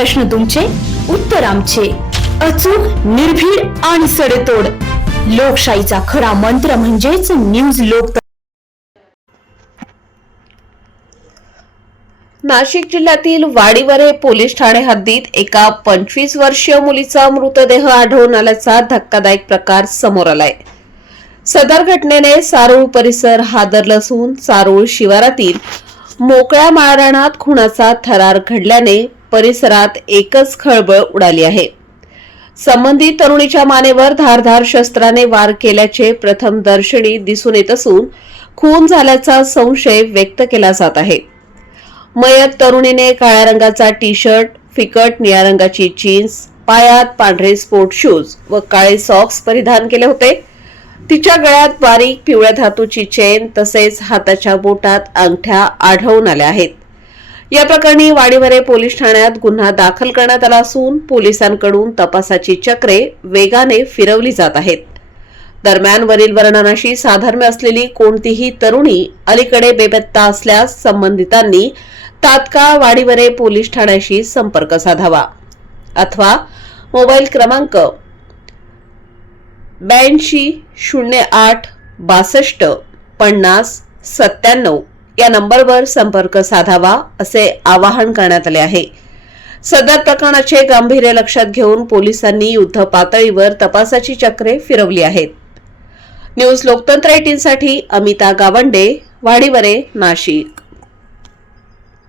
प्रश्न तुमचे, उत्तर आमचे. अचूक, निर्भीड आणि सडेतोड. लोकशाहीचा खरा मंत्र म्हणजेच न्यूज लोक. नाशिक जिल्ह्यातील वाडीवरे पोलीस ठाणे हद्दीत एका 25 वर्षीय मुलीचा मृतदेह आढळून आल्याचा धक्कादायक प्रकार समोर आलाय. सदर घटनेने सारूळ परिसर हादरला असून सारूळ शिवारातील मोकळ्या माळरानात खुनाचा थरार घडल्याने परिसरात एकच खळबळ उडाली आहे. संबंधित तरुणीच्या मानेवर धारदार शस्त्राने वार केल्याचे प्रथमदर्शनी दिसून येत असून खून झाल्याचा संशय व्यक्त केला जात आहे. मयत तरुणीने काळ्या रंगाचा टी शर्ट, फिकट निळ्या रंगाची जीन्स, पायात पांढरे स्पोर्ट शूज व काळे सॉक्स परिधान केले होते. तिच्या गळ्यात बारीक पिवळ्या धातूची चेन तसेच हाताच्या बोटात अंगठ्या आढळून आल्या आहेत. या प्रकरणी वाडीवरे पोलीस ठाण्यात गुन्हा दाखल करण्यात आला असून पोलिसांकडून तपासाची चक्रे वेगाने फिरवली जात आहेत. दरम्यान वरील वर्णनाशी साधर्म्य असलेली कोणतीही तरुणी अलीकडे बेपत्ता असल्यास संबंधितांनी तात्काळ वाडीवरे पोलीस ठाण्याशी संपर्क साधावा अथवा मोबाईल क्रमांक 8208625097 या नंबरवर संपर्क साधावा असे आवाहन करण्यात आले आहे. सदर प्रकरणाचे गांभीर्य लक्षात घेऊन पोलिसांनी युद्ध पातळीवर तपासाची चक्रे फिरवली आहेत. न्यूज लोकतंत्र 18 साठी अमिता गावंडे, वाडीवरे, नाशिक.